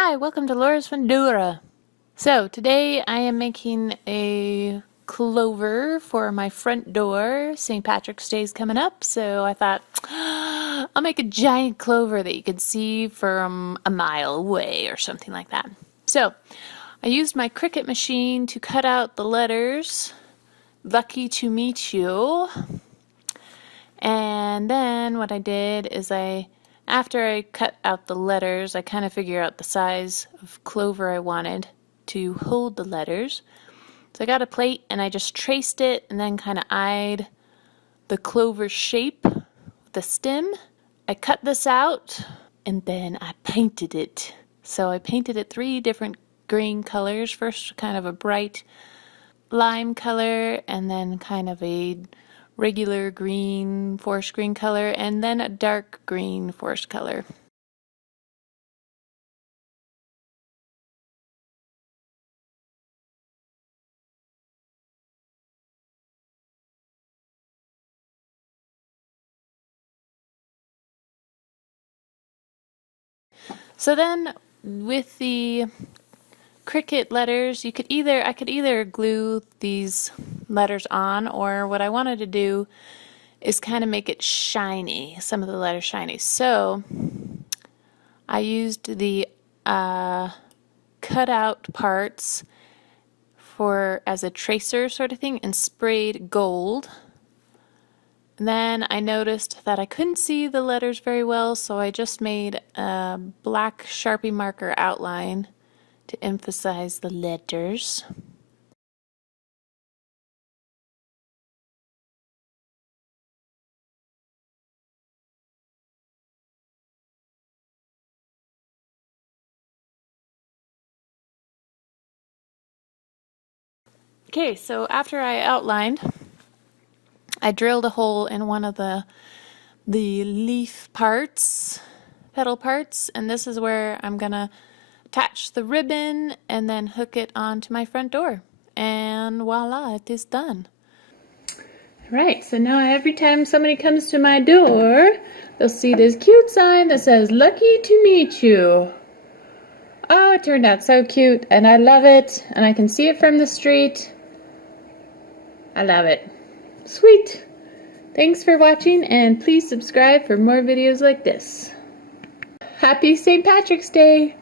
Hi, welcome to Laura's Fundora. So today I am making a clover for my front door. St. Patrick's Day is coming up, so I thought I'll make a giant clover that you can see from a mile away or something like that. So I used my Cricut machine to cut out the letters "Lucky to meet you," and then what I did is after I cut out the letters, I kind of figured out the size of clover I wanted to hold the letters. So I got a plate and I just traced it and then kind of eyed the clover shape with the stem. I cut this out and then I painted it. So I painted it 3 different green colors. First kind of a bright lime color, and then kind of a regular green, forest green color, and then a dark green forest color. So then with the Cricut letters, I could either glue these letters on, or what I wanted to do is kind of make it shiny, some of the letters shiny. So I used the cut out parts as a tracer sort of thing and sprayed gold. And then I noticed that I couldn't see the letters very well, so I just made a black Sharpie marker outline to emphasize the letters. Okay, so after I outlined, I drilled a hole in one of the leaf parts, petal parts, and this is where I'm gonna attach the ribbon and then hook it onto my front door. And voila, it is done. Right, so now every time somebody comes to my door, they'll see this cute sign that says, "Lucky to meet you." Oh, it turned out so cute, and I love it, and I can see it from the street. I love it. Sweet. Thanks for watching, and please subscribe for more videos like this. Happy St. Patrick's Day!